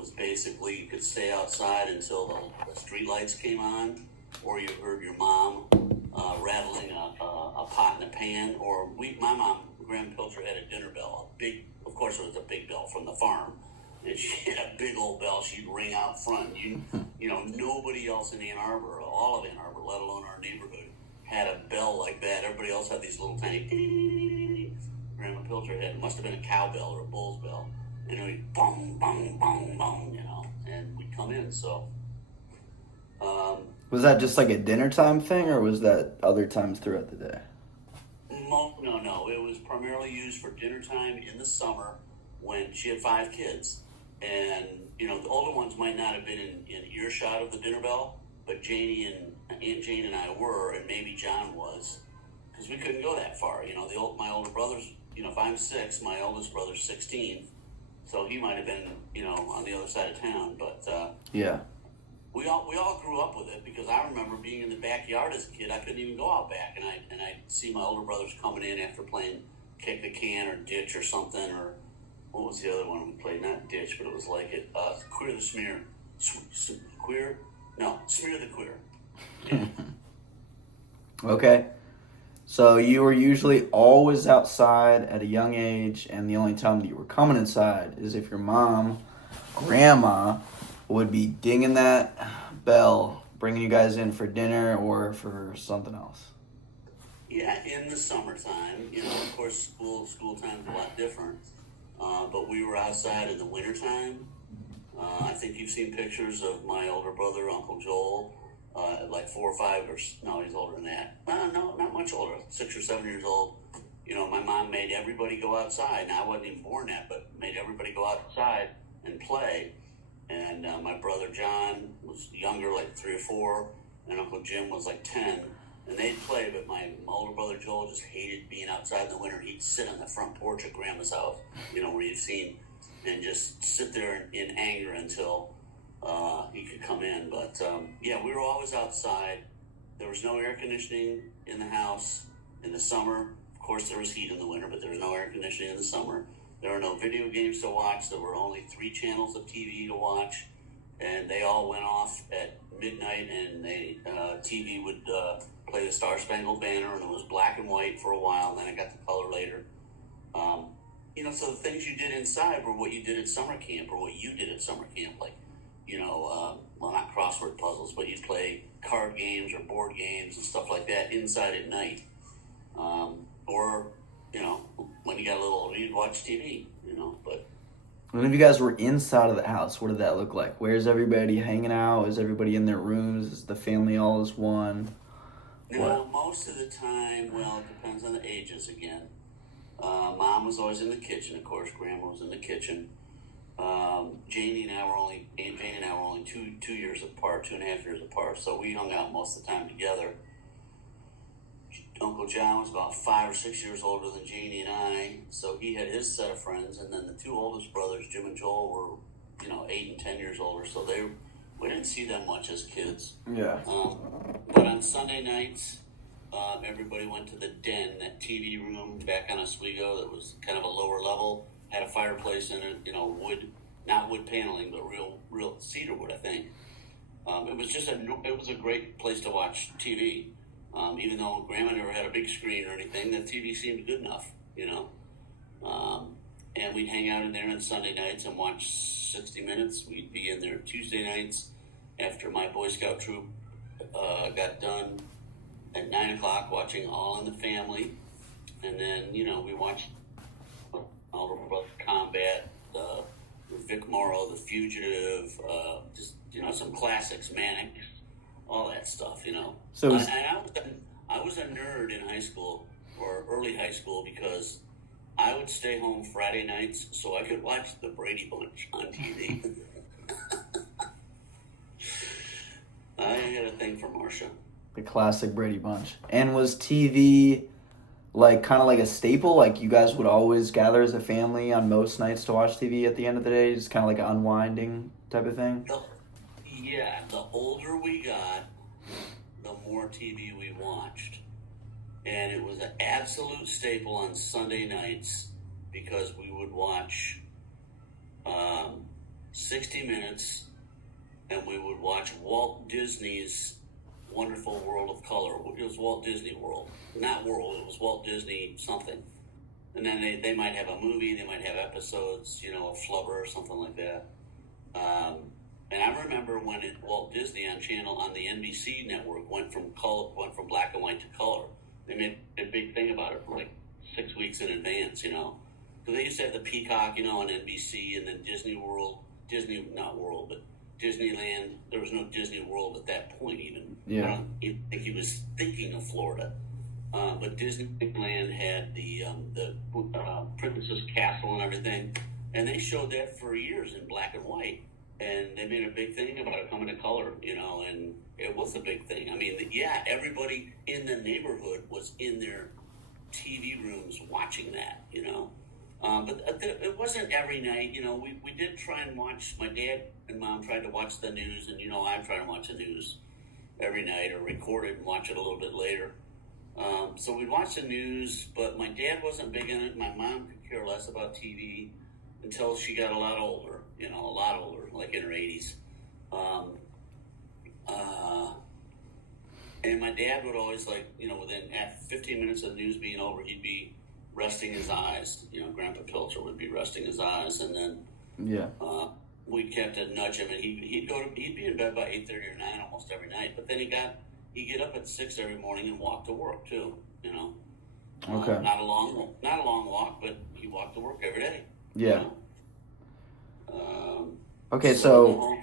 was basically you could stay outside until the street lights came on, or you heard your mom rattling a pot in a pan, or my mom, Jerry Pilcher, had a dinner bell, of course it was a big bell from the farm, and she had a big old bell she'd ring out front. Nobody else in Ann Arbor, all of Ann Arbor, let alone our neighborhood, had a bell like that. Everybody else had these little tiny Grandma Pilcher had. It must have been a cowbell or a bull's bell. And it would bong, bong, bong, bong, and we'd come in, so. Was that just like a dinner time thing, or was that other times throughout the day? No. It was primarily used for dinner time in the summer when she had 5 kids. And, the older ones might not have been in earshot of the dinner bell, but Aunt Jane and I were, and maybe John was, because we couldn't go that far. My older brothers, if I'm 6, my oldest brother's 16, so he might have been, on the other side of town. But yeah, we all grew up with it, because I remember being in the backyard as a kid. I couldn't even go out back, and I'd see my older brothers coming in after playing kick the can or ditch or something, or what was the other one we played? Not ditch, but it was like it. Queer the smear. Queer? No, smear the queer. Yeah. Okay. So you were usually always outside at a young age, and the only time that you were coming inside is if your mom, grandma, would be dinging that bell, bringing you guys in for dinner or for something else. Yeah, in the summertime, of course, school time's a lot different. But we were outside in the wintertime. I think you've seen pictures of my older brother, Uncle Joel, like 4 or 5, no, he's older than that. No, not much older, 6 or 7 years old. My mom made everybody go outside. Now, I wasn't even born yet, but made everybody go outside and play. And my brother John was younger, like 3 or 4, and Uncle Jim was like 10. And they'd play, but my older brother Joel just hated being outside in the winter. He'd sit on the front porch at Grandma's house, where you've seen, and just sit there in anger until he could come in. But, yeah, we were always outside. There was no air conditioning in the house in the summer. Of course, there was heat in the winter, but there was no air conditioning in the summer. There were no video games to watch. There were only 3 channels of TV to watch, and they all went off at midnight, and TV would play the Star Spangled Banner, and it was black and white for a while, and then it got to color later. So the things you did inside were what you did at summer camp, or what you did at summer camp, like, well, not crossword puzzles, but you'd play card games or board games and stuff like that inside at night. Or, when you got a little older, you'd watch TV, but... When you guys were inside of the house, what did that look like? Where's everybody hanging out? Is everybody in their rooms? Is the family all as one? No, most of the time, well, it depends on the ages again. Mom was always in the kitchen, of course. Grandma was in the kitchen. Janie and I were only 2 years apart, 2.5 years apart, so we hung out most of the time together. Uncle John was about 5 or 6 years older than Janie and I, so he had his set of friends, and then the 2 oldest brothers, Jim and Joel, were 8 and 10 years older, so we didn't see them much as kids. Yeah. But on Sunday nights, everybody went to the den, that TV room back on Oswego that was kind of a lower level, had a fireplace in it, wood, not wood paneling, but real cedar wood, I think. It was a great place to watch TV. Even though Grandma never had a big screen or anything, the TV seemed good enough, and we'd hang out in there on Sunday nights and watch 60 Minutes. We'd be in there Tuesday nights after my Boy Scout troop got done at 9 o'clock watching All in the Family. And then, we watched Older Brother Combat, Vic Morrow, The Fugitive, just, some classics, Manic, all that stuff, So I was a nerd in high school, or early high school, because I would stay home Friday nights so I could watch the Brady Bunch on TV. I had a thing for Marcia. The classic Brady Bunch. And was TV kind of like a staple? Like you guys would always gather as a family on most nights to watch TV at the end of the day? Just kind of like an unwinding type of thing? Yeah, the older we got, the more TV we watched. And it was an absolute staple on Sunday nights because we would watch 60 Minutes, and we would watch Walt Disney's Wonderful World of Color. It was Walt Disney World. Not World, it was Walt Disney something. And then they might have a movie, they might have episodes, you know, a Flubber or something like that. And I remember when Walt Disney on the NBC network went from black and white to color. They made a big thing about it for like 6 weeks in advance, you know. So they used to have the Peacock, you know, on NBC, and then Disneyland. There was no Disney World at that point even. Yeah. I don't even think he was thinking of Florida. But Disneyland had the Princess Castle and everything, and they showed that for years in black and white. And they made a big thing about it coming to color, you know, and it was a big thing. I mean, yeah, everybody in the neighborhood was in their TV rooms watching that, you know. But it wasn't every night, you know. We did try and watch. My dad and mom tried to watch the news, and, you know, I try and watch the news every night or record it and watch it a little bit later. So we'd watch the news, but my dad wasn't big in it. My mom could care less about TV until she got a lot older, you know, like in her 80s. And my dad would always, like, you know, within 15 minutes of the news being over, he'd be resting his eyes. You know, Grandpa Pilcher would be resting his eyes, and then we kept to nudge him, and he'd be in bed by 8:30 or 9 almost every night. But then he'd get up at 6 every morning and walk to work too. You know, Okay. Not a long walk, but he walked to work every day. Yeah. You know? Okay, so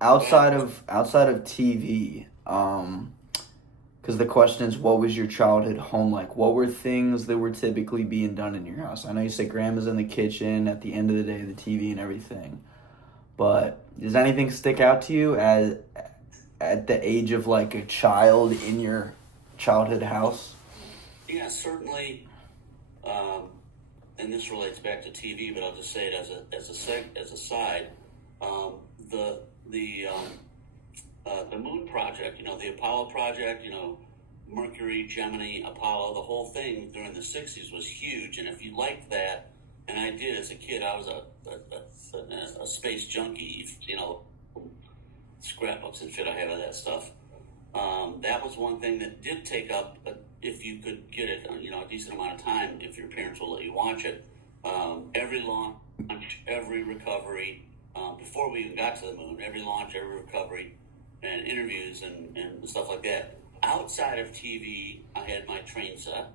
outside of TV, because the question is, what was your childhood home like? What were things that were typically being done in your house? I know you say grandma's in the kitchen, at the end of the day, the TV and everything. But does anything stick out to you at the age of like a child in your childhood house? Yeah, certainly. And this relates back to TV, but I'll just say it as a side. The Moon Project, you know, the Apollo Project, you know, Mercury, Gemini, Apollo, the whole thing during the 60s was huge. And if you liked that, and I did as a kid, I was a space junkie, you know, scrapbooks and shit I had of that stuff. That was one thing that did take up, if you could get it, you know, a decent amount of time, if your parents will let you watch it. Every launch, every recovery, before we even got to the moon, every launch, every recovery, and interviews and stuff like that. Outside of TV, I had my train set,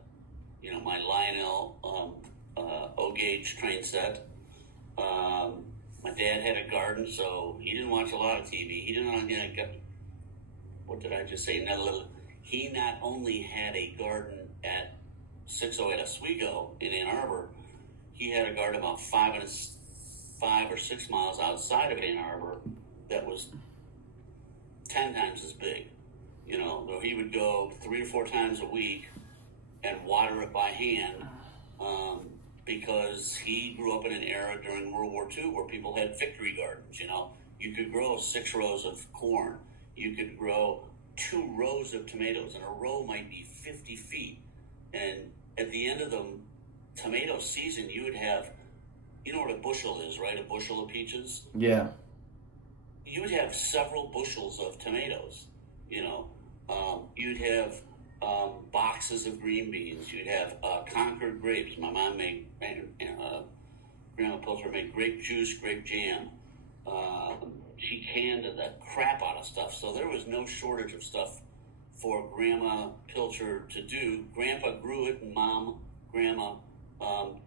you know, my Lionel O-gauge train set. My dad had a garden, so he didn't watch a lot of TV. He didn't, you know, what did I just say? He not only had a garden at 608 Oswego in Ann Arbor, he had a garden about 5 or 6 miles outside of Ann Arbor that was 10 times as big. You know, he would go 3 or 4 times a week and water it by hand, because he grew up in an era during World War II where people had victory gardens. You know, you could grow 6 rows of corn. You could grow 2 rows of tomatoes, and a row might be 50 feet. And at the end of the tomato season, you would have, you know what a bushel is, right? A bushel of peaches? Yeah. You would have several bushels of tomatoes, you know. You'd have boxes of green beans. You'd have Concord grapes. My mom made, Grandma Pilcher made grape juice, grape jam. She canned the crap out of stuff. So there was no shortage of stuff for Grandma Pilcher to do. Grandpa grew it, and Grandma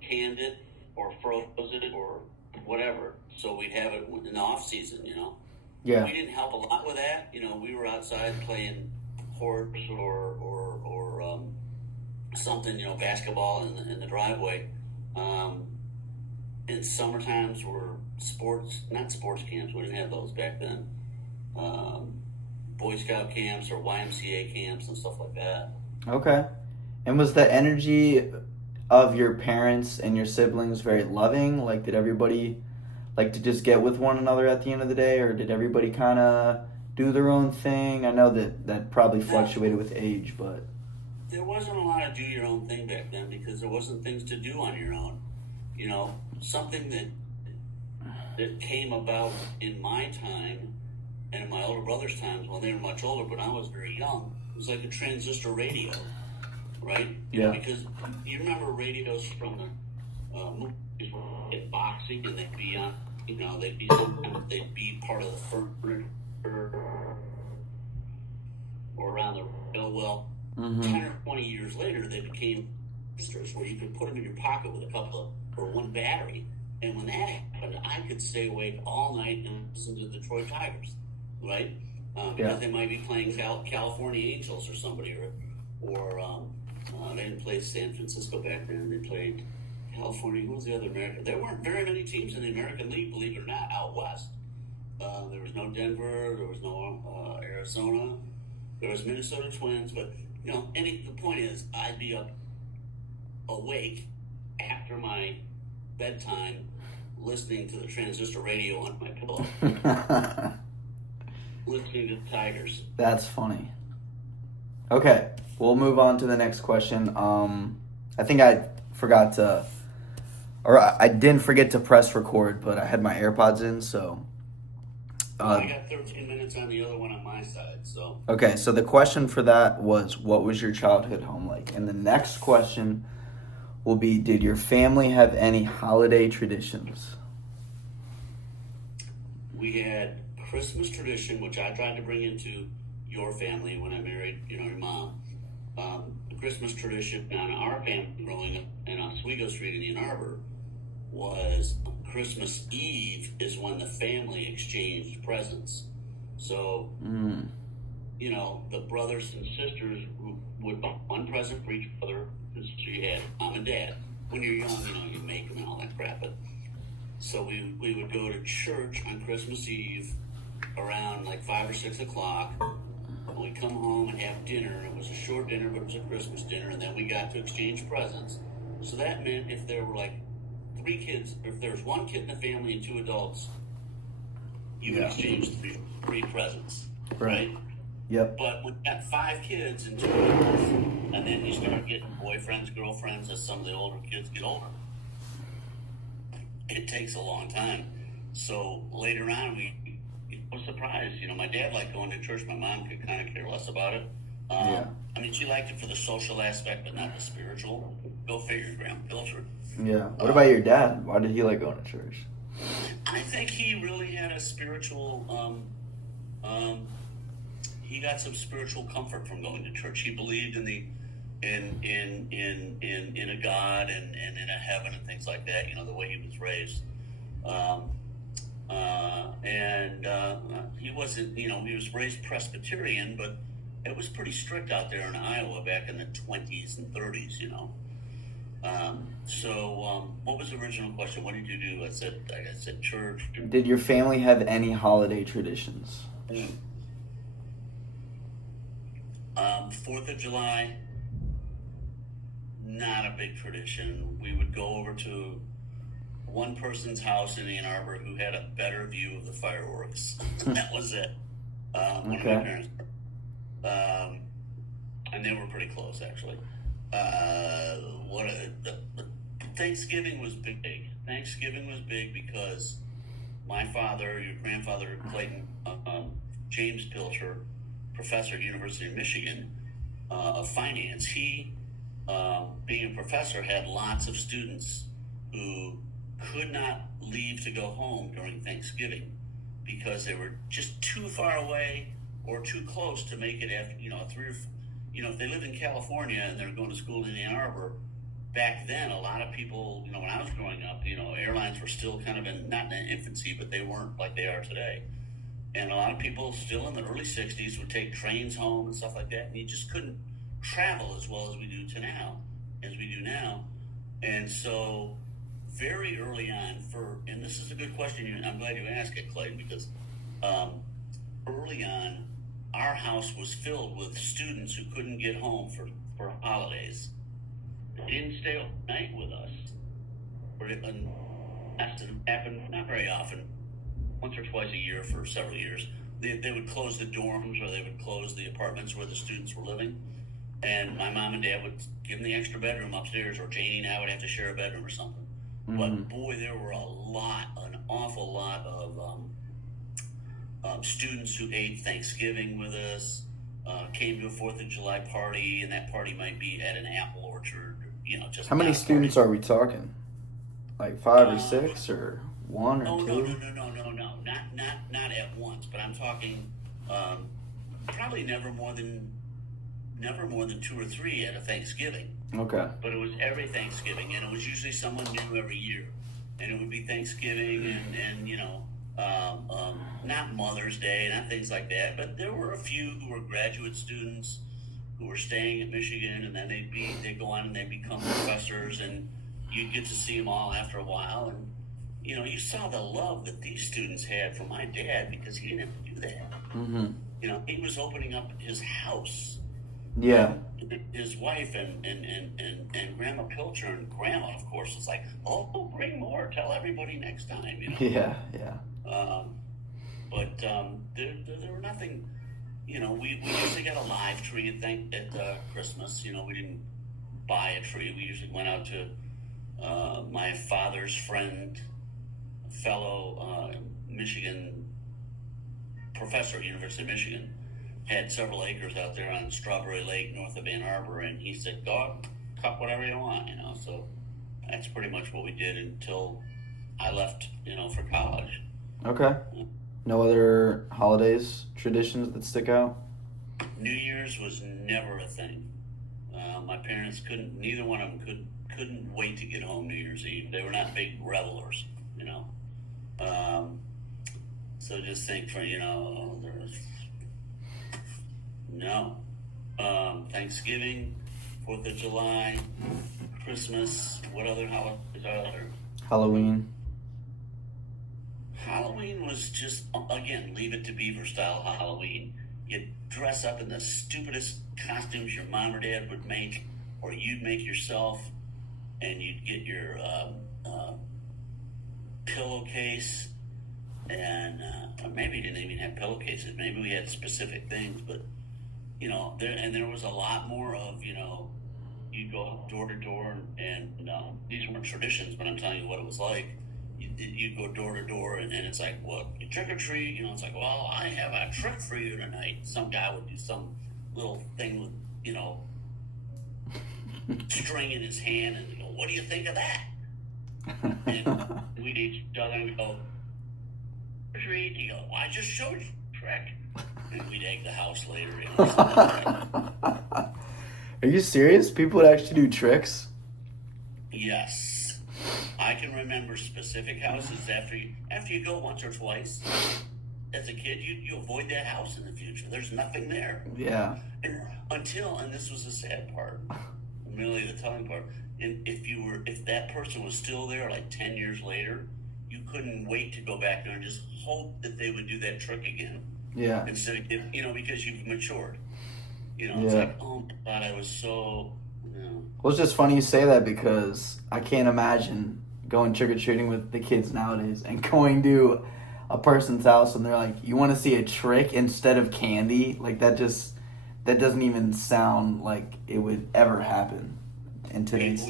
canned it or froze it or whatever. So we'd have it in the off season, you know. Yeah. We didn't help a lot with that. You know, we were outside playing horse or something, you know, basketball in the driveway. And summer times were not sports camps. We didn't have those back then. Boy Scout camps or YMCA camps and stuff like that. Okay. And was the energy of your parents and your siblings very loving? Like, did everybody like to just get with one another at the end of the day, or did everybody kind of do their own thing? I know that probably fluctuated with age, but there wasn't a lot of do your own thing back then because there wasn't things to do on your own. You know, something that that came about in my time and in my older brother's times when they were much older, but I was very young. It was like a transistor radio, right? You know, because you remember radios from the movies where they'd get boxing and they'd be on, you know, they'd be part of the furniture or around the radio. Well, 10 or 20 years later, they became transistors where you could put them in your pocket with a couple of, or one battery. And when that happened, I could stay awake all night and listen to the Detroit Tigers, right? Because they might be playing California Angels or somebody, or they didn't play San Francisco back then. They played California. Who was the other American? There weren't very many teams in the American League, believe it or not, out west. There was no Denver. There was no Arizona. There was Minnesota Twins. But, you know, the point is, I'd be up awake after my bedtime listening to the transistor radio on my pillow. Listening to the Tigers. That's funny. Okay, we'll move on to the next question. I think I forgot to, or I didn't forget to press record, but I had my AirPods in, so. I got 13 minutes on the other one on my side, so. Okay, so the question for that was, what was your childhood home like? And the next question will be, did your family have any holiday traditions? We had Christmas tradition, which I tried to bring into your family when I married, you know, your mom. The Christmas tradition on our family growing up in Oswego Street in Ann Arbor was Christmas Eve is when the family exchanged presents. So, you know, the brothers and sisters would buy one present for each brother and sister. You had mom and dad. When you're young, you know, you make them and all that crap. But so we would go to church on Christmas Eve around like 5 or 6 o'clock. We'd come home and have dinner. It was a short dinner, but it was a Christmas dinner. And then we got to exchange presents. So that meant if there were like 3 kids, if there was 1 kid in the family and 2 adults, you would exchange three presents, right? Yep. But when you got 5 kids and 2 adults, and then you start getting boyfriends, girlfriends as some of the older kids get older, it takes a long time. So later on, we was surprised. You know, my dad liked going to church. My mom could kind of care less about it. I mean, she liked it for the social aspect, but not the spiritual. Go figure, Graham Pilcher. Yeah. What about your dad? Why did he like going to church? I think he really had a spiritual. He got some spiritual comfort from going to church. He believed in a God and in a heaven and things like that. You know, the way he was raised. He wasn't, you know, he was raised Presbyterian, but it was pretty strict out there in Iowa back in the 20s and 30s, you know. What was the original question? What did you do? I said church. Did your family have any holiday traditions? 4th of July, not a big tradition. We would go over to one person's house in Ann Arbor who had a better view of the fireworks. That was it. One of my parents. And they were pretty close, actually. Thanksgiving was big. Thanksgiving was big because my father, your grandfather, Clayton, James Pilcher, professor at University of Michigan of finance, he, being a professor, had lots of students who could not leave to go home during Thanksgiving because they were just too far away or too close to make it after, you know, if they lived in California and they're going to school in Ann Arbor, back then, a lot of people, you know, when I was growing up, you know, airlines were still kind of not in infancy, but they weren't like they are today. And a lot of people still in the early 60s would take trains home and stuff like that, and you just couldn't travel as well as we do now. And so very early on, and this is a good question, I'm glad you asked it, Clayton, because early on, our house was filled with students who couldn't get home for holidays. They didn't stay overnight with us. But it happened not very often, once or twice a year for several years. They would close the dorms or they would close the apartments where the students were living. And my mom and dad would give them the extra bedroom upstairs, or Janie and I would have to share a bedroom or something. Mm-hmm. But boy, there were a lot, an awful lot of students who ate Thanksgiving with us, came to a 4th of July party, and that party might be at an apple orchard, just How many not a students party. are we talking? Like 5 or 6 or 1 or Oh, 2? no, not at once, but I'm talking probably never more than 2 or 3 at a Thanksgiving. Okay. But it was every Thanksgiving, and it was usually someone new every year. And it would be Thanksgiving and not Mother's Day, not things like that. But there were a few who were graduate students who were staying at Michigan, and then they'd go on and they'd become professors, and you'd get to see them all after a while. And, you saw the love that these students had for my dad because he didn't have to do that. Mm-hmm. He was opening up his house. Yeah. His wife and Grandma Pilcher and Grandma, of course, was like, "Oh, bring more. Tell everybody next time." Yeah. But there were nothing. We usually got a live tree at Christmas. We didn't buy a tree. We usually went out to my father's friend, fellow Michigan professor, University of Michigan. Had several acres out there on Strawberry Lake north of Ann Arbor, and he said, "Go cut whatever you want," So that's pretty much what we did until I left, for college. Okay. No other holidays, traditions that stick out? New Year's was never a thing. My parents neither one of them couldn't wait to get home New Year's Eve. They were not big revelers, So just think for, there's no. Thanksgiving, 4th of July, Christmas, what other holidays are there? Halloween. Halloween was just, again, Leave It to Beaver style Halloween. You'd dress up in the stupidest costumes your mom or dad would make, or you'd make yourself, and you'd get your pillowcase, and or maybe you didn't even have pillowcases. Maybe we had specific things, but there was a lot more of, you'd go door to door, and these weren't traditions, but I'm telling you what it was like. You'd go door to door, and it's like, well, you trick or treat, it's like, well, I have a trick for you tonight. Some guy would do some little thing with, string in his hand, and go, what do you think of that? And we'd each other, and we'd go, trick or treat. You go, well, I just showed you a trick. And we'd egg the house later. Are you serious? People would actually do tricks? Yes. I can remember specific houses after you go once or twice. As a kid, you avoid that house in the future. There's nothing there. Yeah. And this was the sad part, really the telling part. And if that person was still there like 10 years later, you couldn't wait to go back there and just hope that they would do that trick again. Yeah. Instead of, because you've matured. It's Yeah. like, oh my God, I was so, Well, it's just funny you say that because I can't imagine going trick-or-treating with the kids nowadays and going to a person's house and they're like, you want to see a trick instead of candy? Like, that doesn't even sound like it would ever happen in today's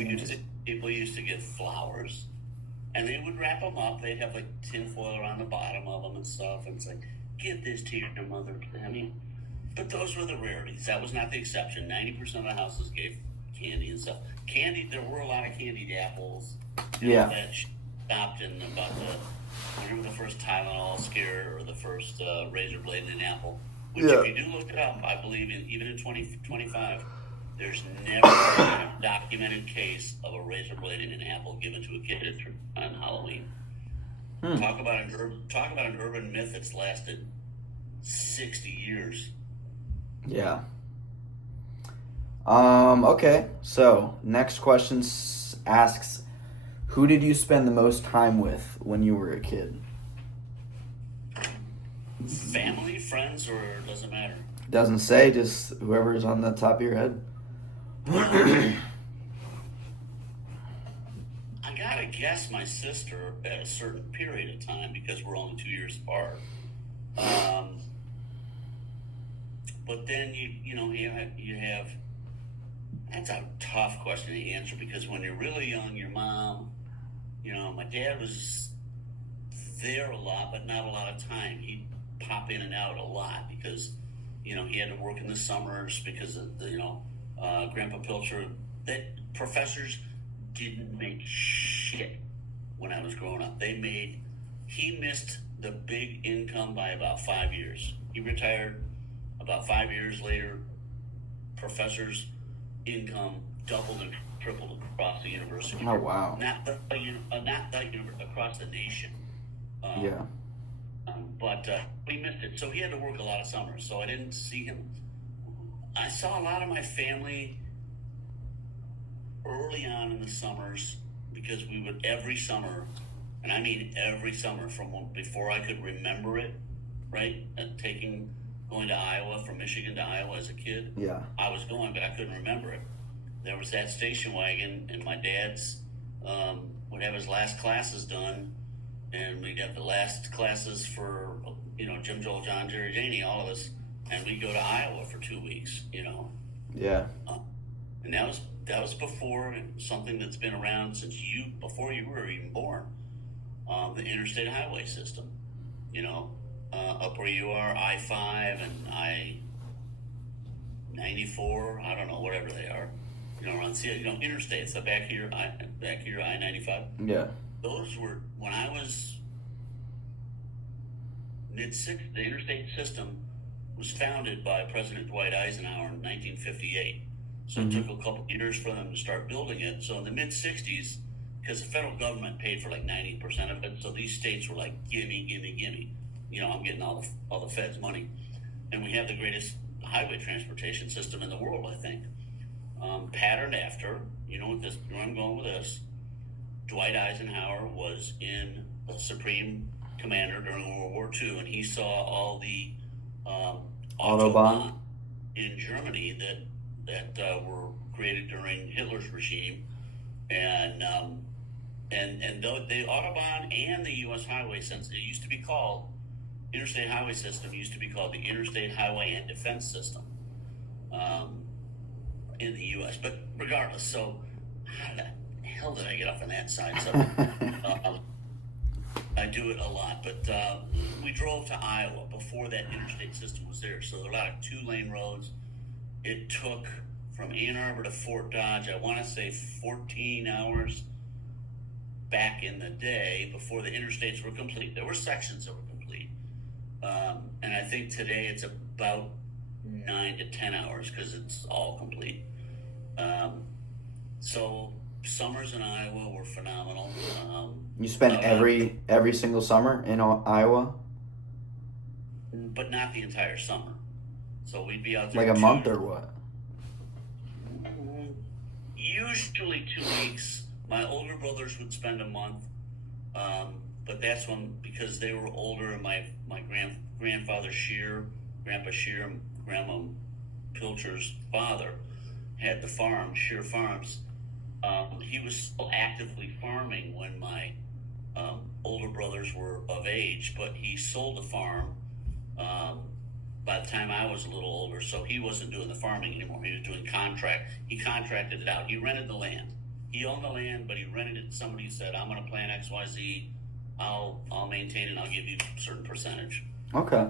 People used to get flowers, and they would wrap them up. They'd have, like, tinfoil around the bottom of them and stuff, and it's like, give this to your mother. But those were the rarities. That was not the exception. 90% of the houses gave candy and stuff. There were a lot of candied apples. That stopped in about the first Tylenol scare or the first razor blade in an apple. Which, if you do look it up, I believe even in 2025, there's never been a documented case of a razor blade in an apple given to a kid on Halloween. Talk about an urban myth that's lasted 60 years. Yeah. Okay, so next question asks, who did you spend the most time with when you were a kid? Family, friends, or doesn't matter? Doesn't say, just whoever's on the top of your head. I gotta guess my sister at a certain period of time because we're only 2 years apart. But then you have. That's a tough question to answer because when you're really young, your mom, my dad was there a lot, but not a lot of time. He'd pop in and out a lot because, he had to work in the summers because of the, Grandpa Pilcher. That professors didn't make shit when I was growing up. He missed the big income by about 5 years. He retired about 5 years later. Professors' income doubled and tripled across the university. Oh, wow. Not across the nation. Yeah. But we missed it. So he had to work a lot of summers. So I didn't see him. I saw a lot of my family early on in the summers because we would every summer, and I mean every summer from before I could remember it, right? Going to Iowa, from Michigan to Iowa as a kid. Yeah. I was going, but I couldn't remember it. There was that station wagon, and my dad's would have his last classes done, and we'd have the last classes for, Jim, Joel, John, Jerry, Janie, all of us, and we'd go to Iowa for 2 weeks, Yeah. And that was before something that's been around before you were even born, the interstate highway system, up where you are, I-5 and I-94, I don't know, whatever they are, around interstates, so back here, I-95. Yeah. Those were, when I was mid-60s, the interstate system was founded by President Dwight Eisenhower in 1958. So it took a couple years for them to start building it. So in the mid-60s, because the federal government paid for like 90% of it, so these states were like, gimme, gimme, gimme. I'm getting all the feds' money. And we have the greatest highway transportation system in the world, I think. Patterned after, where I'm going with this, Dwight Eisenhower was in the Supreme Commander during World War II, and he saw all the Autobahn in Germany that were created during Hitler's regime, and the Autobahn and the U.S. highway, since it used to be called Interstate Highway System, used to be called the Interstate Highway and Defense System in the U.S. But regardless, so how the hell did I get off on that side? So I do it a lot, but we drove to Iowa before that interstate system was there. So there were a lot of 2-lane roads. It took from Ann Arbor to Fort Dodge, I want to say 14 hours back in the day before the interstates were complete. There were sections that were complete. And I think today it's about 9 to 10 hours because it's all complete. So summers in Iowa were phenomenal. You spent every single summer in Iowa? But not the entire summer. So we'd be out there. Like a month or what? Usually 2 weeks. My older brothers would spend a month. But that's when, because they were older, and my grandfather Shear, Grandpa Shear, Grandma Pilcher's father had the farm, Shear Farms. He was still actively farming when my older brothers were of age, but he sold the farm by the time I was a little older, so he wasn't doing the farming anymore. He was doing contract. He contracted it out. He rented the land. He owned the land, but he rented it to somebody who said, I'm going to plant XYZ. I'll maintain it, and I'll give you a certain percentage. Okay.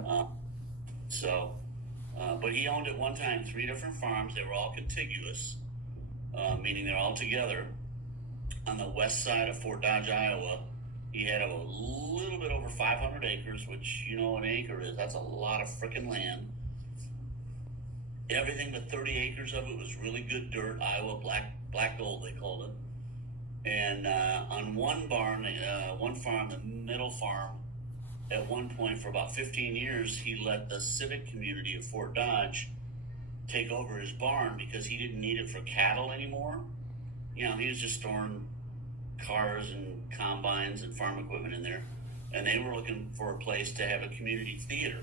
But he owned at one time 3 different farms. They were all contiguous, meaning they're all together. On the west side of Fort Dodge, Iowa, he had a little bit over 500 acres, which, an acre is. That's a lot of frickin' land. Everything but 30 acres of it was really good dirt, Iowa black gold, they called it. And on one farm, the middle farm, at one point for about 15 years, he let the civic community of Fort Dodge take over his barn because he didn't need it for cattle anymore. He was just storing cars and combines and farm equipment in there. And they were looking for a place to have a community theater.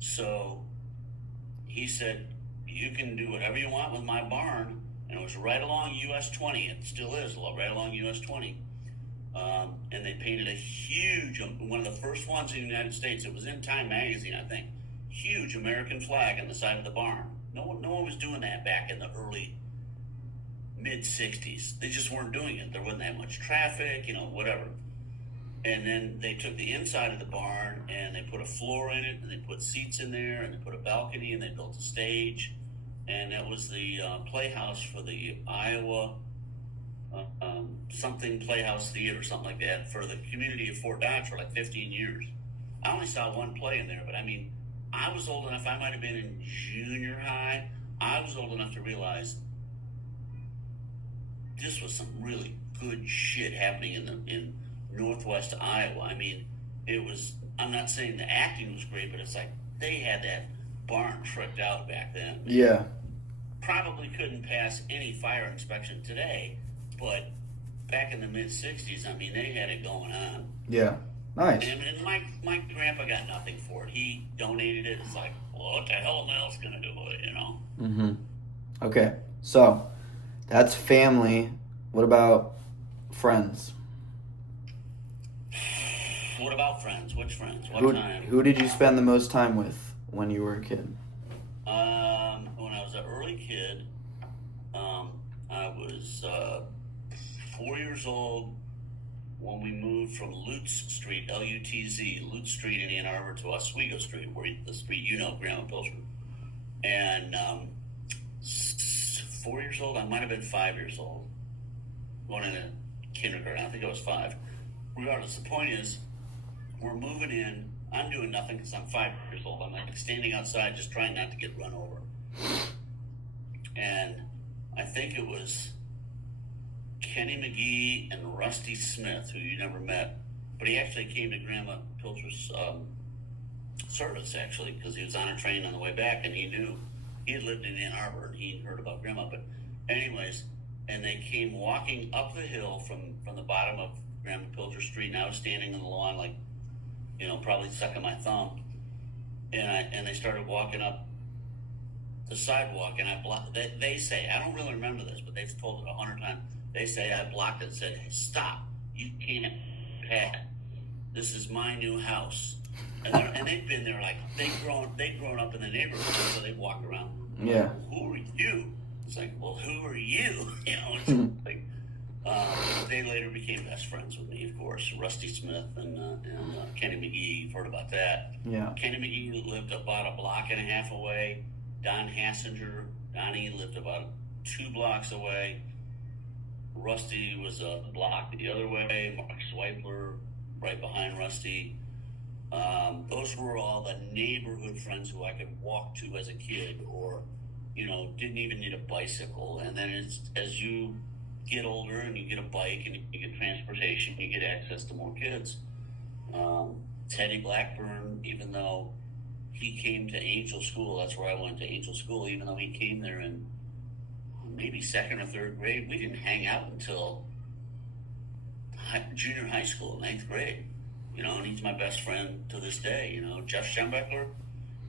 So he said, you can do whatever you want with my barn. And it was right along US 20. It still is right along US 20. And they painted a huge, one of the first ones in the United States. It was in Time magazine, I think. Huge American flag on the side of the barn. No one was doing that back in the early mid-60s. They just weren't doing it. There wasn't that much traffic, whatever. And then they took the inside of the barn and they put a floor in it, and they put seats in there, and they put a balcony, and they built a stage, and that was the playhouse for the Iowa something Playhouse Theater, something like that, for the community of Fort Dodge for like 15 years. I only saw one play in there, but I mean, I was old enough. I might have been in junior high. I was old enough to realize this was some really good shit happening in Northwest Iowa. I mean, it was. I'm not saying the acting was great, but it's like they had that barn tricked out back then. Yeah. Probably couldn't pass any fire inspection today, but back in the mid '60s, I mean, they had it going on. Yeah. Nice. And my grandpa got nothing for it. He donated it. It's like, well, what the hell am I else gonna do with it, you know? Mm-hmm. Okay, so that's family. What about friends? What about friends? Which friends? What time? Who did you spend the most time with when you were a kid? When I was an early kid, I was 4 years old when we moved from Lutz Street, L-U-T-Z, Lutz Street in Ann Arbor to Oswego Street, where the street you know, Grandma Pilcher. And 4 years old, I might have been 5 years old, going into kindergarten. I think I was 5. Regardless, the point is, we're moving in. I'm doing nothing because I'm 5 years old. I'm like standing outside just trying not to get run over. And I think it was Kenny McGee and Rusty Smith, who you never met, but he actually came to Grandma Pilcher's service, actually, because he was on a train on the way back, and he knew he had lived in Ann Arbor, and he heard about Grandma. But anyways, and they came walking up the hill from the bottom of Grandma Pilcher Street, and I was standing on the lawn, like, you know, probably sucking my thumb, and they started walking up the sidewalk, and I blocked. They say, I don't really remember this, but they've told it 100 times. They say I blocked it and said, hey, stop, you can't pass. This is my new house. And they've been there, like, they've grown up in the neighborhood, so they walk around. Yeah. Who are you? It's like, well, who are you? You know, it's like, they later became best friends with me, of course. Rusty Smith and Kenny McGee, you've heard about that. Yeah. Kenny McGee lived about a block and a half away. Don Donnie lived about 2 blocks away. Rusty was a block the other way. Mark Swipler right behind Rusty. Those were all the neighborhood friends who I could walk to as a kid, or, you know, didn't even need a bicycle. And then as you get older and you get a bike and you get transportation, you get access to more kids. Teddy Blackburn, even though he came to Angel School, that's where I went to Angel School, even though he came there in maybe 2nd or 3rd grade, we didn't hang out until junior high school, 9th grade. You know, and he's my best friend to this day. You know, Jeff Schembeckler,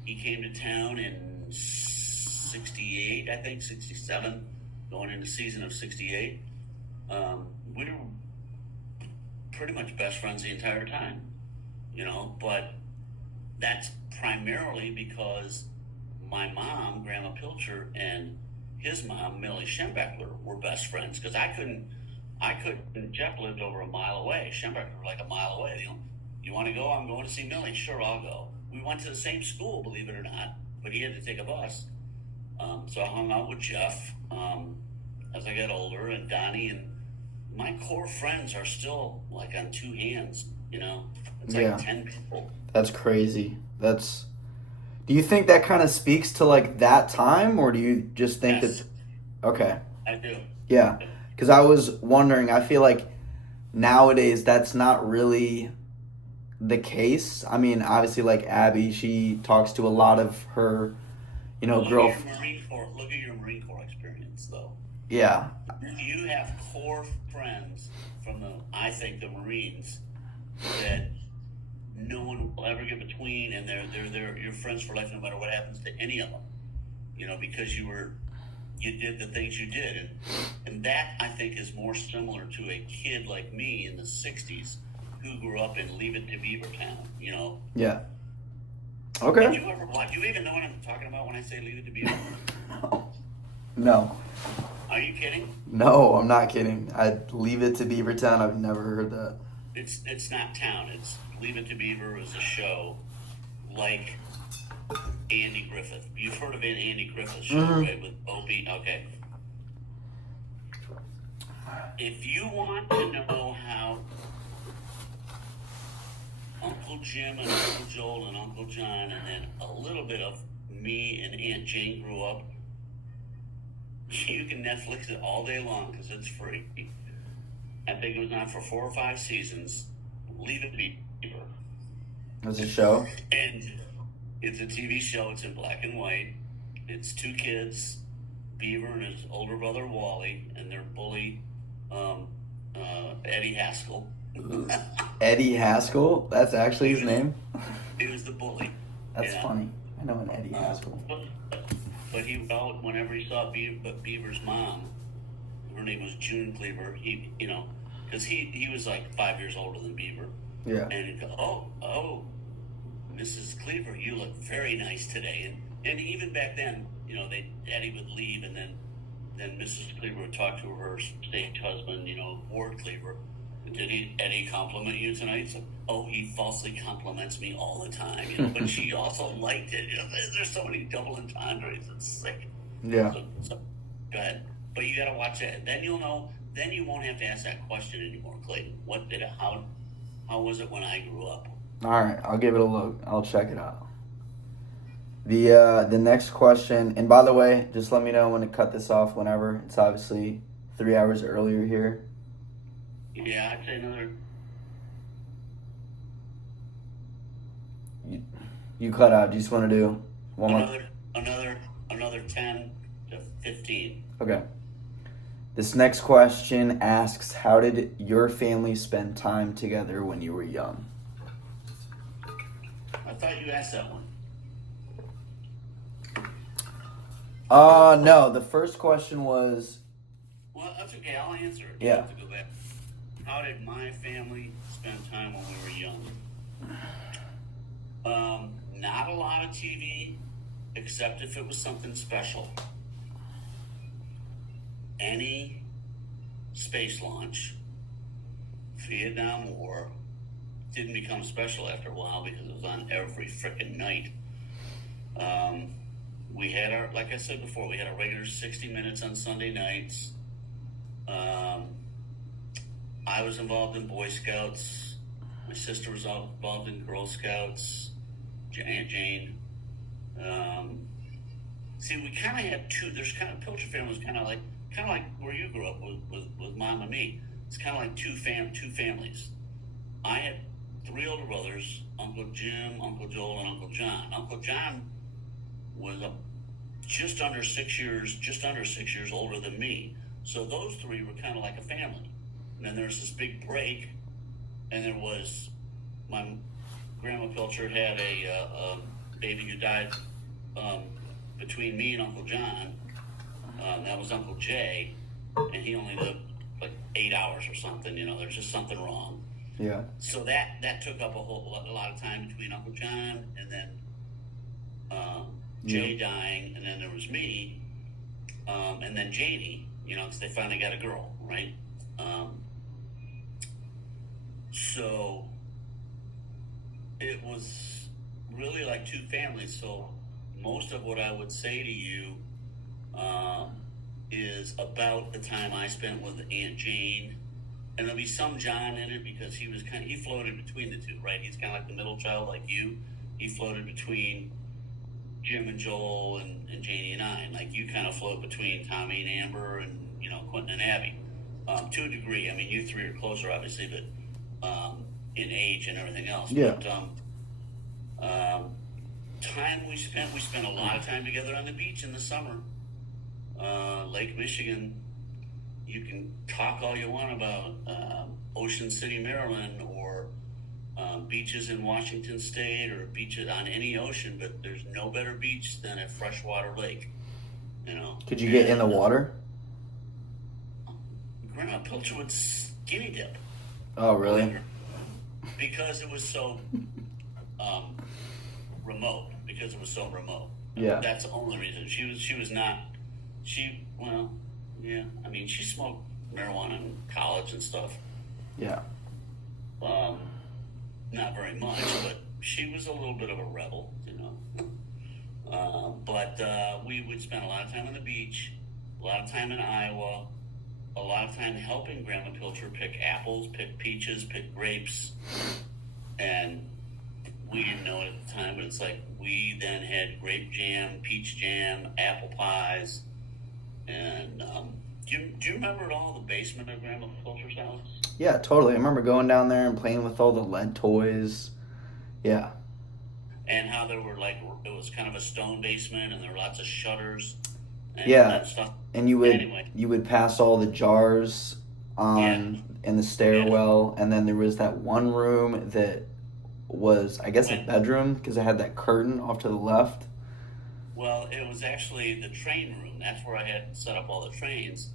he came to town in 68, I think, 67, going into season of 68. We were pretty much best friends the entire time, you know, but that's primarily because my mom, Grandma Pilcher, and his mom, Millie Schembeckler, were best friends, because I couldn't, Jeff lived over a mile away. Schembeckler like a mile away. You know, you want to go? I'm going to see Millie. Sure, I'll go. We went to the same school, believe it or not, but he had to take a bus. So I hung out with Jeff as I got older, and Donnie, and my core friends are still like on 2 hands, you know? It's like 10 people. That's crazy. Do you think that kind of speaks to like that time, or do you just think Yes. that? Okay. I do. Yeah. Because I was wondering, I feel like nowadays that's not really the case. I mean, obviously, like Abby, she talks to a lot of her, you know, Look at your Marine Corps experience, though. Yeah. You have core friends from I think the Marines that no one will ever get between, and they're your friends for life, no matter what happens to any of them. You know, because you did the things you did, and that I think is more similar to a kid like me in the '60s who grew up in Leave It to Beavertown. You know. Yeah. Okay. Did you ever watch? Do you even know what I'm talking about when I say Leave It to Beavertown? No. Are you kidding? No, I'm not kidding. I'd Leave It to Beavertown. I've never heard that. it's not town. It's Leave It to Beaver is a show like Andy Griffith. You've heard of Andy Griffith's show, right? With Opie. Okay. If you want to know how Uncle Jim and Uncle Joel and Uncle John, and then a little bit of me and Aunt Jane grew up, you can Netflix it all day long because it's free. I think it was on for 4 or 5 seasons. Leave It to Beaver. It's a show? And it's a TV show. It's in black and white. It's 2 kids, Beaver and his older brother Wally, and their bully, Eddie Haskell. Eddie Haskell? That's actually his name? He was the bully. That's funny. I know an Eddie Haskell. But he would, whenever he saw Beaver's mom, her name was June Cleaver, because he was like 5 years older than Beaver. Yeah. And he'd go, oh, Mrs. Cleaver, you look very nice today. And even back then, Eddie would leave, and then Mrs. Cleaver would talk to her stage husband, Ward Cleaver. Did Eddie compliment you tonight? So, he falsely compliments me all the time. But she also liked it. There's so many double entendres. It's sick. Yeah. So go ahead. But you got to watch that. Then you'll know. Then you won't have to ask that question anymore, Clayton. How was it when I grew up? All right, I'll give it a look. I'll check it out. The next question, and by the way, just let me know when to cut this off whenever. It's obviously 3 hours earlier here. Yeah, I'd say another. You cut out. Do you just want to do one more? Another 10 to 15. Okay. This next question asks, how did your family spend time together when you were young? I thought you asked that one. No. The first question was... Well, that's okay. I'll answer it. Yeah. To go back. How did my family spend time when we were young? Not a lot of TV, except if it was something special. Any space launch, Vietnam War, didn't become special after a while because it was on every frickin' night. We had like I said before, we had our regular 60 Minutes on Sunday nights. I was involved in Boy Scouts. My sister was involved in Girl Scouts. Aunt Jane. See, we kind of had two. There's kind of Pilcher family was kind of like where you grew up with Mom and me. It's kind of like two families. I had 3 older brothers: Uncle Jim, Uncle Joel, and Uncle John. Uncle John was just under 6 years older than me. So those 3 were kind of like a family. And then there was this big break, and there was my Grandma Pilcher had a baby who died between me and Uncle John. That was Uncle Jay, and he only lived like 8 hours or something. There's just something wrong. Yeah. So that took up a lot of time between Uncle John and then Jay dying, and then there was me, and then Janie. Because they finally got a girl, right? So it was really like 2 families. So most of what I would say to you is about the time I spent with Aunt Jane. And there'll be some John in it because he floated between the 2, right? He's kind of like the middle child like you. He floated between Jim and Joel and Janie and I. And like you kind of float between Tommy and Amber and, Quentin and Abby. To a degree. I mean, you 3 are closer, obviously, but in age and everything else. Yeah. But time we spent a lot of time together on the beach in the summer. Lake Michigan. You can talk all you want about Ocean City, Maryland, or beaches in Washington State, or beaches on any ocean, but there's no better beach than a freshwater lake. Could you get in the water? Grandma Pilcher would skinny dip. Oh, really? Because it was so remote. Because it was so remote. Yeah. That's the only reason. She was not. Well, yeah. I mean, she smoked marijuana in college and stuff. Yeah. Not very much, but she was a little bit of a rebel, but we would spend a lot of time on the beach, a lot of time in Iowa, a lot of time helping Grandma Pilcher pick apples, pick peaches, pick grapes. And we didn't know it at the time, but it's like we then had grape jam, peach jam, apple pies. And do you remember at all the basement of Grandma Pilcher's house? Yeah, totally. I remember going down there and playing with all the lead toys. Yeah. And how there were it was kind of a stone basement, and there were lots of shutters. And Yeah, stuff. and you would pass all the jars in the stairwell, and then there was that one room that was, I guess, a bedroom because it had that curtain off to the left. Well, it was actually the train room. That's where I had set up all the trains.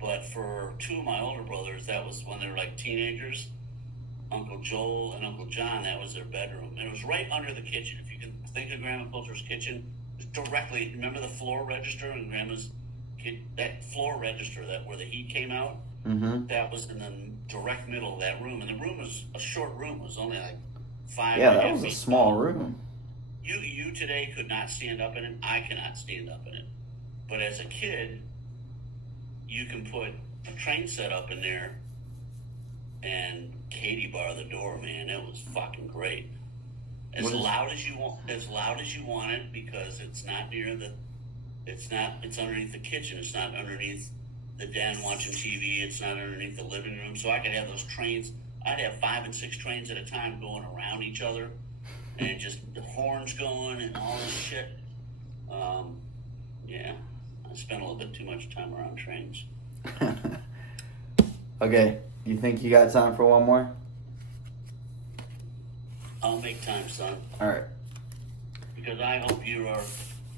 But for two of my older brothers, that was when they were like teenagers. Uncle Joel and Uncle John, that was their bedroom. And it was right under the kitchen. If you can think of Grandma Pilcher's kitchen, directly, remember the floor register in Grandma's kid, that floor register where the heat came out? Mm-hmm. That was in the direct middle of that room. And the room was a short room. It was only like 5 Yeah, that was a small room. You today could not stand up in it. I cannot stand up in it. But as a kid, you can put a train set up in there and Katie bar the door, man. It was fucking great. As loud as you want it, because it's not near it's underneath the kitchen. It's not underneath the den watching TV. It's not underneath the living room. So I could have those trains. I'd have 5 and 6 trains at a time going around each other, and just the horns going and all this shit. Yeah, I spent a little bit too much time around trains. Okay, you think you got time for one more? I'll make time, son. All right. Because I hope you are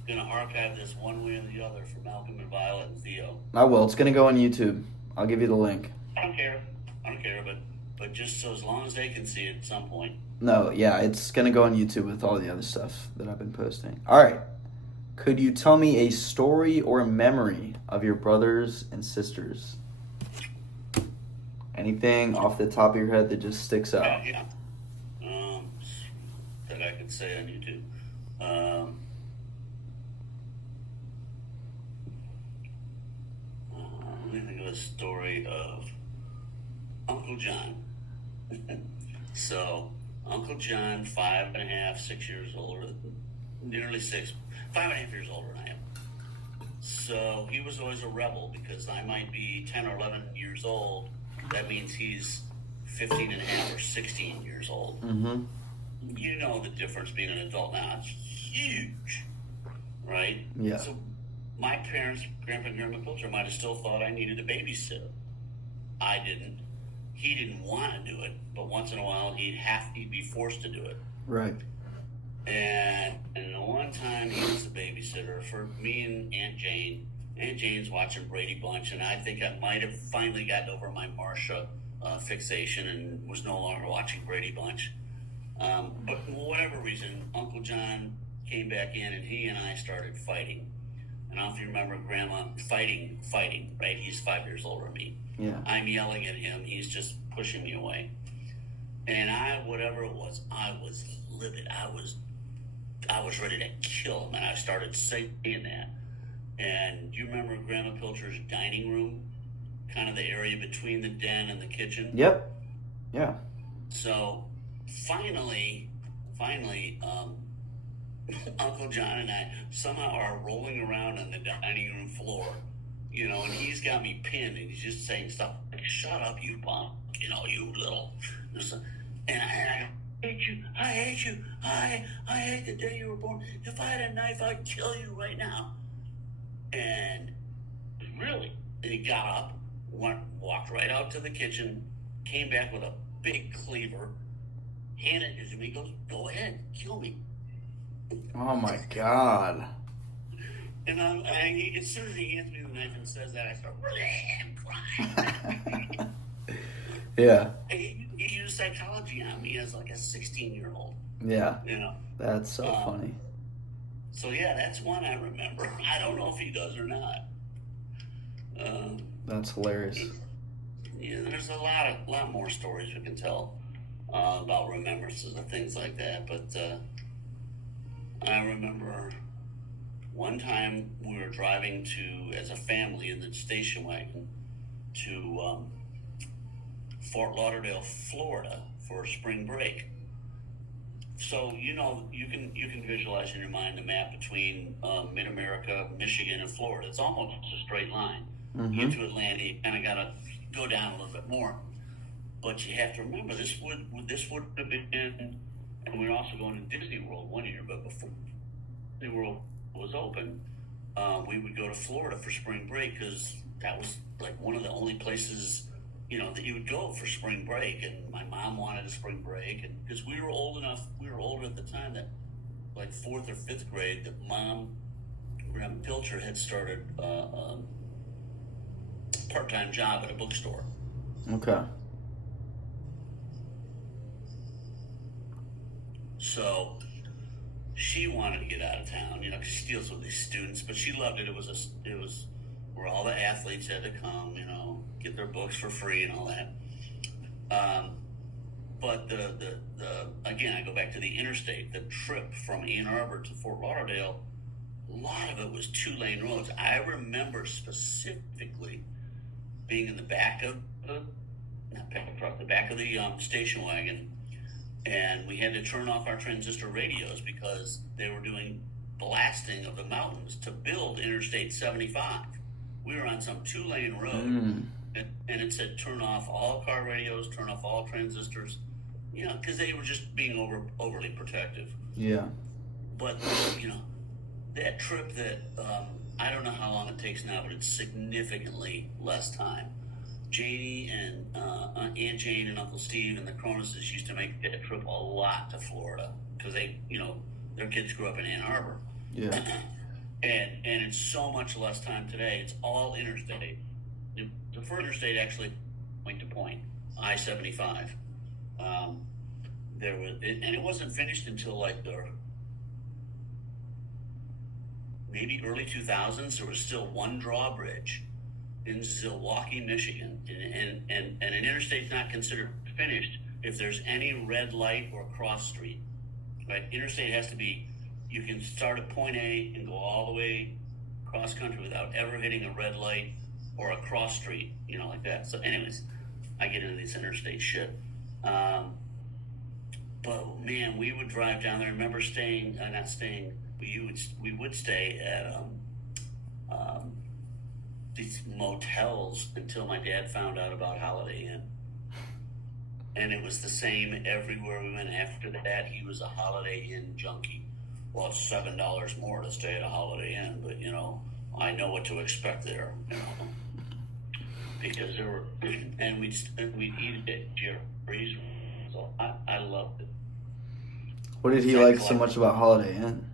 going to archive this one way or the other for Malcolm and Violet and Theo. I will. It's going to go on YouTube. I'll give you the link. I don't care, but just so as long as they can see it at some point. No, yeah, it's going to go on YouTube with all the other stuff that I've been posting. All right. Could you tell me a story or a memory of your brothers and sisters? Anything off the top of your head that just sticks out? Yeah. That I could say on YouTube. Let me think of a story of Uncle John. So, Uncle John, 5.5, 6 years older, nearly 6, 5.5 years older than I am. So, he was always a rebel because I might be 10 or 11 years old. That means he's 15 and a half or 16 years old. Mm-hmm. You know the difference being an adult now. It's huge, right? Yeah. So my parents, Grandpa and Grandma Pilcher, might have still thought I needed a babysitter. I didn't. He didn't want to do it, but once in a while he'd be forced to do it. Right. And the one time he was a babysitter for me and Aunt Jane. Aunt Jane's watching Brady Bunch, and I think I might have finally gotten over my Marcia fixation and was no longer watching Brady Bunch. But for whatever reason, Uncle John came back in, and he and I started fighting. And I don't know if you remember Grandma fighting, right? He's 5 years older than me. Yeah. I'm yelling at him. He's just pushing me away. And whatever it was, I was livid. I was ready to kill him, and I started saying that. And do you remember Grandma Pilcher's dining room? Kind of the area between the den and the kitchen? Yep. Yeah. So finally, Uncle John and I somehow are rolling around on the dining room floor, and he's got me pinned, and he's just saying stuff like, "Shut up, you bum, you little," and I hate you, I hate the day you were born. If I had a knife, I'd kill you right now. And really, he got up, walked right out to the kitchen, came back with a big cleaver, handed it to me, goes, "Go ahead, kill me." Oh my God. And as soon as he hands me the knife and says that, I start crying. Yeah. He used psychology on me as like a 16-year-old. Yeah. That's so funny. So yeah, that's one I remember. I don't know if he does or not. That's hilarious. Yeah, there's a lot more stories we can tell. about remembrances and things like that. But I remember one time we were driving as a family in the station wagon to Fort Lauderdale, Florida for spring break. So you can visualize in your mind the map between Mid-America, Michigan, and Florida. It's almost a straight line. Mm-hmm. You get to Atlanta, you kind of got to go down a little bit more. But you have to remember, this would have been, and we were also going to Disney World one year, but before Disney World was open, we would go to Florida for spring break because that was like one of the only places, that you would go for spring break. And my mom wanted a spring break, and because we were older at the time that, like 4th or 5th grade, that Jerry Pilcher had started a part-time job at a bookstore. Okay. So she wanted to get out of town, because she deals with these students, but she loved it. It was where all the athletes had to come, get their books for free and all that. But the again, I go back to the interstate, the trip from Ann Arbor to Fort Lauderdale, a lot of it was 2-lane roads. I remember specifically being in the back of the station wagon, and we had to turn off our transistor radios because they were doing blasting of the mountains to build Interstate 75. We were on some 2-lane road, and it said turn off all car radios, turn off all transistors, because they were just being overly protective. Yeah. But, that trip that, I don't know how long it takes now, but it's significantly less time. Janie and Aunt Jane and Uncle Steve and the Cronus's used to make that trip a lot to Florida because they, their kids grew up in Ann Arbor. Yeah. And it's so much less time today. It's all interstate. The first interstate actually point to point, I-75. And it wasn't finished until like the maybe early 2000s. There was still one drawbridge in Zilwaukee, Michigan, and an interstate's not considered finished if there's any red light or cross street. Right? Interstate has to be, you can start at point A and go all the way cross country without ever hitting a red light or a cross street, like that. So anyways, I get into this interstate shit. But man, we would drive down there. I remember we would stay at these motels until my dad found out about Holiday Inn. And it was the same everywhere we went. After that, he was a Holiday Inn junkie. Well, it's $7 more to stay at a Holiday Inn, but I know what to expect there. Because there were, and we'd eat it at Jerry's. So I loved it. What did he like so much about Holiday Inn?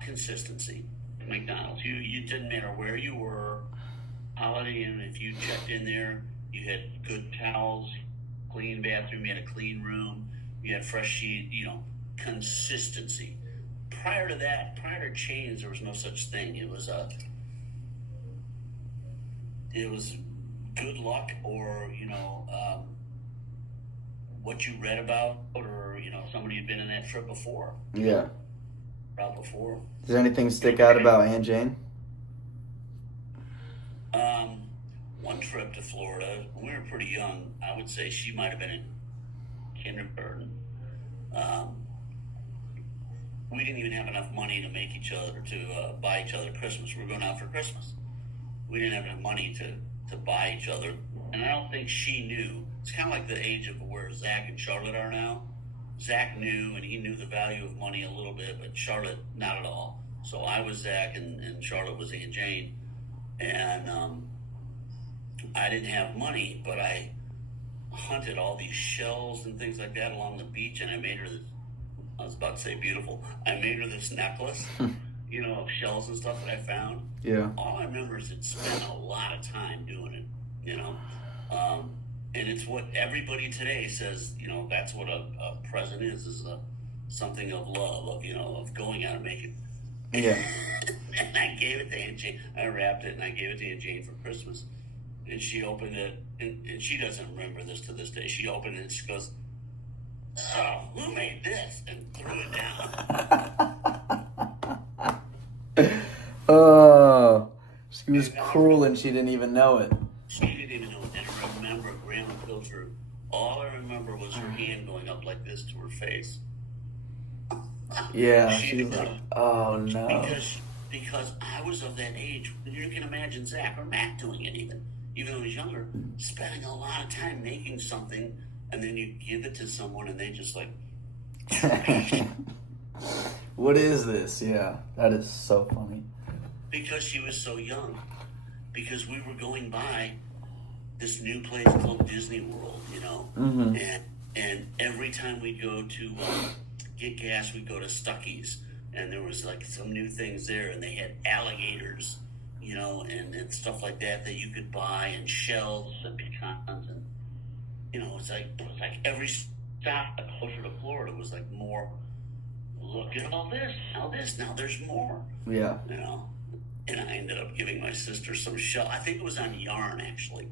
Consistency. McDonald's. You didn't matter where you were. Holiday Inn, if you checked in there, you had good towels, clean bathroom, you had a clean room, you had fresh sheet, consistency. Prior to chains, there was no such thing. It was good luck or, what you read about or, somebody had been in that trip before. Yeah. Before. Does anything stick out about Aunt Jane? One trip to Florida, when we were pretty young, I would say she might have been in kindergarten. We didn't even have enough money to make buy each other Christmas. We were going out for Christmas. We didn't have enough money to buy each other, and I don't think she knew. It's kind of like the age of where Zach and Charlotte are now. Zach knew, and he knew the value of money a little bit, but Charlotte, not at all. So I was Zach, and Charlotte was Aunt Jane. And I didn't have money, but I hunted all these shells and things like that along the beach, and I made her this, I was about to say beautiful, I made her this necklace, of shells and stuff that I found. Yeah. All I remember is it spent a lot of time doing it, and it's what everybody today says, that's what a present is something of love, of going out and making. Yeah. And I gave it to Aunt Jane. I wrapped it and I gave it to Aunt Jane for Christmas. And she opened it, and she doesn't remember this to this day. She opened it and she goes, So, who made this? And threw it down. Oh, she was cruel and she didn't even know it. She didn't even know it. And I remember Grandma Pilcher, all I remember was her hand going up like this to her face. Yeah, she was like, oh no. Because I was of that age. You can imagine Zach or Matt doing it even though he's younger, spending a lot of time making something, and then you give it to someone and they just like, what is this? Yeah, that is so funny. Because she was so young. Because we were going by this new place called Disney World, Mm-hmm. and every time we'd go to get gas, we'd go to Stuckey's, and there was like some new things there, and they had alligators, and stuff like that you could buy, and shells and pecans, and it was like every stop closer to Florida was like more. Look at all this, now there's more. Yeah. And I ended up giving my sister some shell. I think it was on yarn, actually.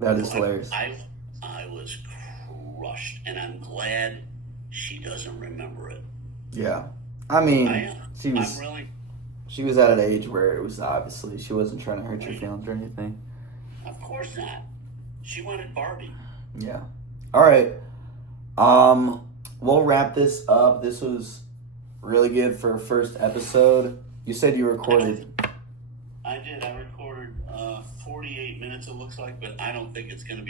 That is hilarious. I was crushed, and I'm glad she doesn't remember it. Yeah. I mean, she was at an age where it was obviously she wasn't trying to hurt your feelings or anything. Of course not. She wanted Barbie. Yeah. All right. We'll wrap this up. This was really good for a first episode. You said you recorded. I did. I recorded 48 minutes, it looks like, but I don't think it's going to be